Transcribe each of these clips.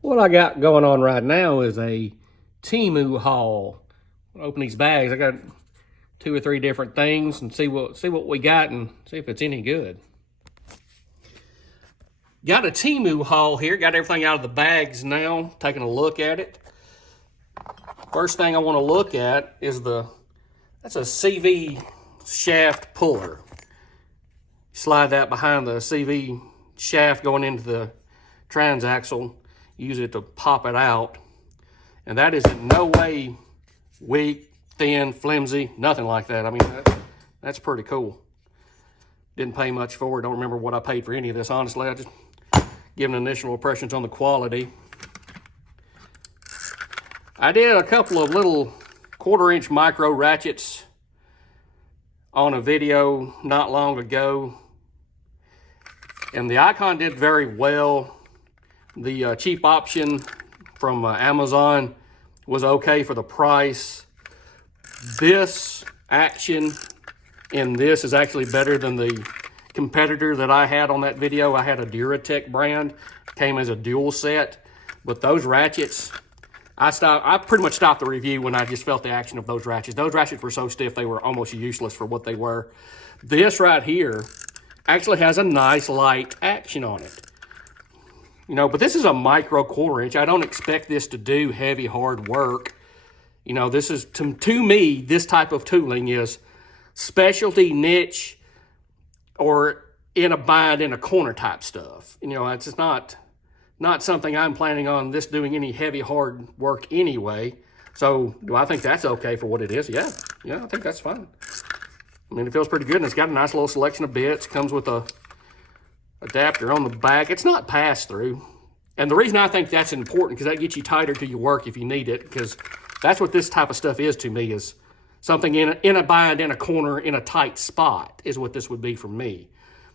What I got going on right now is a Temu haul. I'll open these bags. I got 2 or 3 different things and see what we got and see if it's any good. Got a Temu haul here. Got everything out of the bags now. Taking a look at it. First thing I want to look at is that's a CV shaft puller. Slide that behind the CV shaft going into the transaxle. Use it to pop it out. And that is in no way weak, thin, flimsy, nothing like that. I mean, that's pretty cool. Didn't pay much for it. Don't remember what I paid for any of this, honestly. I just giving initial impressions on the quality. I did a couple of little 1/4-inch micro ratchets on a video not long ago. And the Icon did very well. The cheap option from Amazon was okay for the price. This action in this is actually better than the competitor that I had on that video. I had a Duratech brand, came as a dual set, but those ratchets, I pretty much stopped the review when I just felt the action of those ratchets. Those ratchets were so stiff they were almost useless for what they were. This right here actually has a nice light action on it. You know, but this is a micro 1/4-inch. I don't expect this to do heavy, hard work. You know, this is, to me, this type of tooling is specialty niche or in a bind in a corner type stuff. You know, it's just not something I'm planning on this doing any heavy, hard work anyway. So do I think that's okay for what it is? Yeah, I think that's fine. I mean, it feels pretty good, and it's got a nice little selection of bits. Comes with a adapter on the back. It's not pass-through. And the reason I think that's important, because that gets you tighter to your work if you need it, because that's what this type of stuff is to me, is something in a bind, in a corner, in a tight spot is what this would be for me.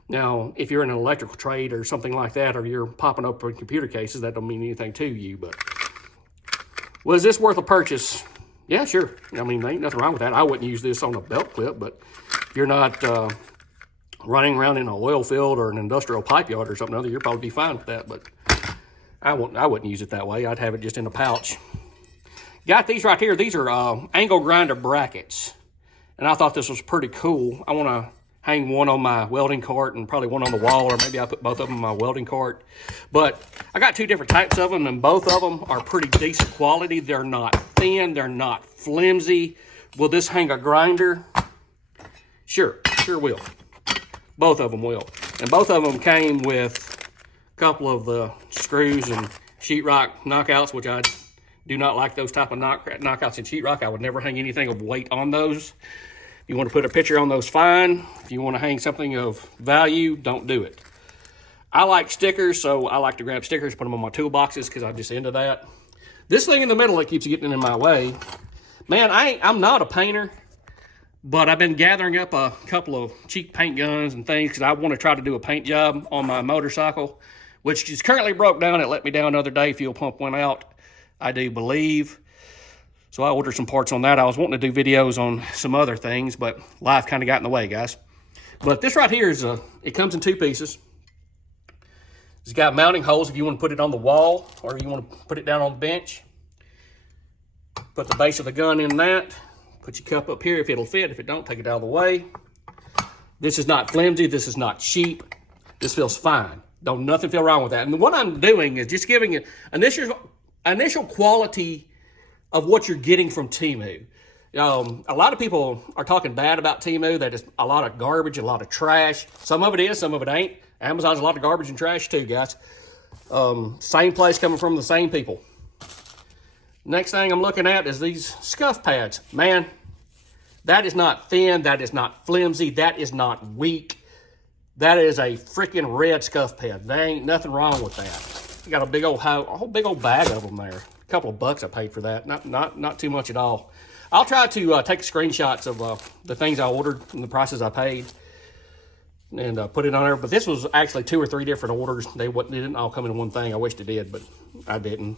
Now, if you're in an electrical trade or something like that, or you're popping up in computer cases, that don't mean anything to you. But was this worth a purchase? Yeah, sure. I mean, there ain't nothing wrong with that. I wouldn't use this on a belt clip, but if you're not running around in an oil field or an industrial pipe yard or something other, you'll probably be fine with that. But I wouldn't use it that way. I'd have it just in a pouch. Got these right here. These are angle grinder brackets, and I thought this was pretty cool. I want to hang one on my welding cart and probably one on the wall, or maybe I put both of them in my welding cart. But I got 2 different types of them, and both of them are pretty decent quality. They're not thin. They're not flimsy. Will this hang a grinder? Sure will. Both of them will. And both of them came with a couple of the screws and sheetrock knockouts, which I do not like those type of knockouts in sheetrock. I would never hang anything of weight on those. If you want to put a picture on those, fine. If you want to hang something of value, don't do it. I like stickers, so I like to grab stickers, put them on my toolboxes, because I'm just into that. This thing in the middle that keeps getting in my way, man, I'm not a painter, but I've been gathering up a couple of cheap paint guns and things because I want to try to do a paint job on my motorcycle, which is currently broke down. It let me down the other day. Fuel pump went out, I do believe. So I ordered some parts on that. I was wanting to do videos on some other things, but life kind of got in the way, guys. But this right here is it comes in 2 pieces. It's got mounting holes if you want to put it on the wall or you want to put it down on the bench. Put the base of the gun in that. Put your cup up here if it'll fit. If it don't, take it out of the way. This is not flimsy. This is not cheap. This feels fine. Don't nothing feel wrong with that. And what I'm doing is just giving you initial quality of what you're getting from Temu. A lot of people are talking bad about Temu. That is a lot of garbage, a lot of trash. Some of it is, some of it ain't. Amazon's a lot of garbage and trash too, guys. Same place coming from the same people. Next thing I'm looking at is these scuff pads. Man, that is not thin. That is not flimsy. That is not weak. That is a freaking red scuff pad. There ain't nothing wrong with that. You got a whole big old bag of them there. A couple of bucks I paid for that. Not too much at all. I'll try to take screenshots of the things I ordered and the prices I paid and put it on there. But this was actually 2 or 3 different orders. They didn't all come in one thing. I wished it did, but I didn't.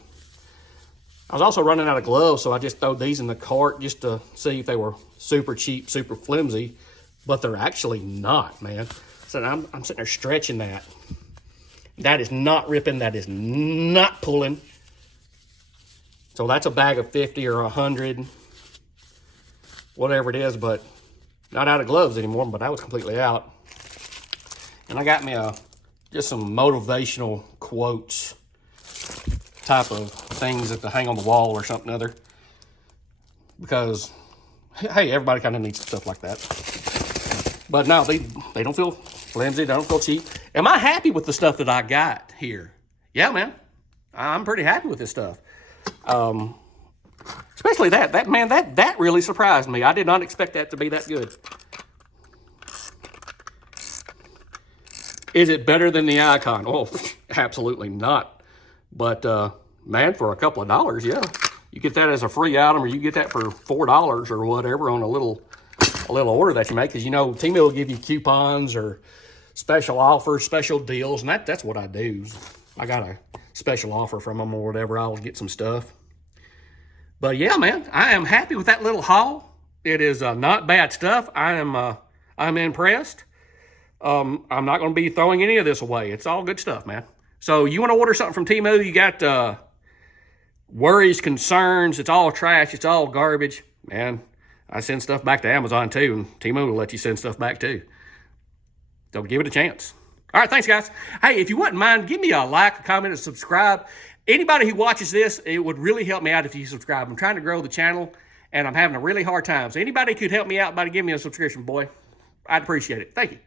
I was also running out of gloves, so I just threw these in the cart just to see if they were super cheap, super flimsy. But they're actually not, man. So I'm sitting there stretching that. That is not ripping. That is not pulling. So that's a bag of 50 or 100, whatever it is, but not out of gloves anymore, but I was completely out. And I got me just some motivational quotes type of things that to hang on the wall or something other. Because, hey, everybody kind of needs stuff like that. But no, they don't feel flimsy. They don't feel cheap. Am I happy with the stuff that I got here? Yeah, man. I'm pretty happy with this stuff. Especially that really surprised me. I did not expect that to be that good. Is it better than the Icon? Oh, absolutely not. But, man, for a couple of dollars, yeah. You get that as a free item, or you get that for $4 or whatever on a little order that you make. Because, you know, Temu will give you coupons or special offers, special deals, and that's what I do. I got a special offer from them or whatever. I'll get some stuff. But, yeah, man, I am happy with that little haul. It is not bad stuff. I'm impressed. I'm not going to be throwing any of this away. It's all good stuff, man. So you want to order something from Temu, you got worries, concerns, it's all trash, it's all garbage. Man, I send stuff back to Amazon too, and Temu will let you send stuff back too. So give it a chance. All right, thanks, guys. Hey, if you wouldn't mind, give me a like, a comment, and subscribe. Anybody who watches this, it would really help me out if you subscribe. I'm trying to grow the channel, and I'm having a really hard time. So anybody could help me out by giving me a subscription, boy, I'd appreciate it. Thank you.